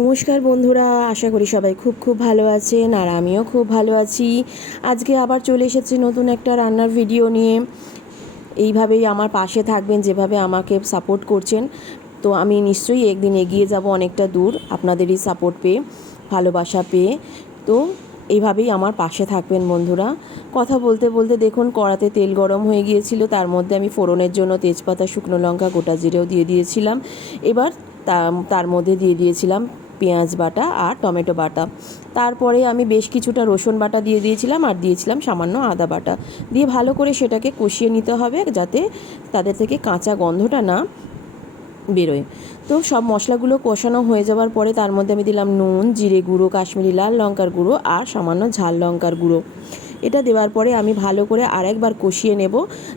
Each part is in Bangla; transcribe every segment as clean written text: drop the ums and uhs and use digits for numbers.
নমস্কার বন্ধুরা, আশা করি সবাই খুব ভালো আছেন আর আমিও খুব ভালো আছি। আজকে আবার চলে এসেছি নতুন একটা রান্নার ভিডিও নিয়ে। এইভাবেই আমার পাশে থাকবেন, যেভাবে আমাকে সাপোর্ট করছেন। তো আমি নিশ্চয়ই একদিন এগিয়ে যাব অনেকটা দূর, আপনাদেরই সাপোর্ট পেয়ে, ভালোবাসা পেয়ে। তো এইভাবেই আমার পাশে থাকবেন বন্ধুরা। কথা বলতে বলতে দেখুন কড়াতে তেল গরম হয়ে গিয়েছিল, তার মধ্যে আমি ফোড়নের জন্য তেজপাতা, শুকনো লঙ্কা, গোটা জিরেও দিয়ে দিয়েছিলাম। এবার তার মধ্যে দিয়ে দিয়েছিলাম পেঁয়াজ বাটা আর টমেটো বাটা। তারপরে আমি বেশ কিছুটা রসুন বাটা দিয়ে দিয়েছিলাম আর দিয়েছিলাম সামান্য আদা বাটা। দিয়ে ভালো করে সেটাকে কষিয়ে নিতে হবে, যাতে তাদের থেকে কাঁচা গন্ধটা না বেরোয়। তো সব মশলাগুলো কষানো হয়ে যাওয়ার পরে তার মধ্যে আমি দিলাম নুন, জিরে গুঁড়ো, কাশ্মীরি লাল লঙ্কার গুঁড়ো আর সামান্য ঝাল লঙ্কার গুঁড়ো। এটা দেওয়ার পরে আমি ভালো করে আরেকবার কষিয়ে নেব,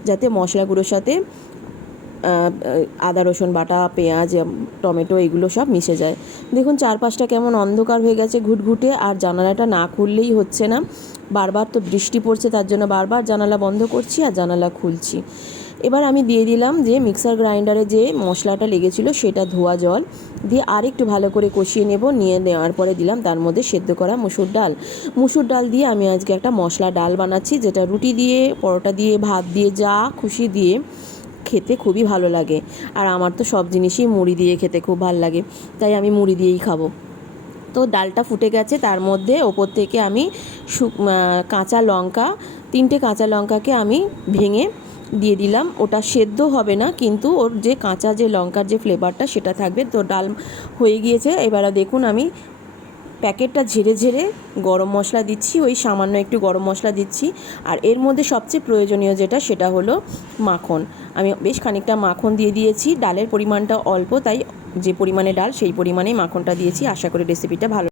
যাতে মশলাগুলোর সাথে আদা রসুন বাটা, পেঁয়াজ, টমেটো এগুলো সব মিশে যায়। দেখুন চারপাশটা কেমন অন্ধকার হয়ে গেছে ঘুটঘুটে, আর জানালাটা না খুললেই হচ্ছে না। বারবার তো বৃষ্টি পড়ছে, তার জন্য বারবার জানালা বন্ধ করছি আর জানালা খুলছি। এবার আমি দিয়ে দিলাম যে মিক্সার গ্রাইন্ডারে যে মশলাটা লেগেছিলো সেটা ধোয়া জল দিয়ে আরেকটু ভালো করে কষিয়ে নেব। নিয়ে নেওয়ার পরে দিলাম তার মধ্যে সেদ্ধ করা মুসুর ডাল দিয়ে আমি আজকে একটা মশলা ডাল বানাচ্ছি, যেটা রুটি দিয়ে, পরোটা দিয়ে, ভাত দিয়ে, যা খুশি দিয়ে খেতে খুবই ভালো লাগে। আর আমার তো সব জিনিসই মুড়ি দিয়ে খেতে খুব ভালো লাগে, তাই আমি মুড়ি দিয়েই খাবো। তো ডালটা ফুটে গেছে, তার মধ্যে ওপর থেকে আমি কাঁচা লঙ্কা, 3টে কাঁচা লঙ্কাকে আমি ভেঙে দিয়ে দিলাম। ওটা সেদ্ধ হবে না, কিন্তু ওর যে কাঁচা যে লঙ্কার যে ফ্লেভারটা সেটা থাকবে। তো ডাল হয়ে গিয়েছে। এবারে দেখুন আমি প্যাকেটটা ঝেড়ে ঝেড়ে গরম মশলা দিচ্ছি, ওই সামান্য একটু গরম মশলা দিচ্ছি। আর এর মধ্যে সবচেয়ে প্রয়োজনীয় যেটা, সেটা হলো মাখন। আমি বেশ খানিকটা মাখন দিয়ে দিয়েছি। ডালের পরিমাণটা অল্প, তাই যে পরিমাণে ডাল সেই পরিমাণেই মাখনটা দিয়েছি। আশা করি রেসিপিটা ভালো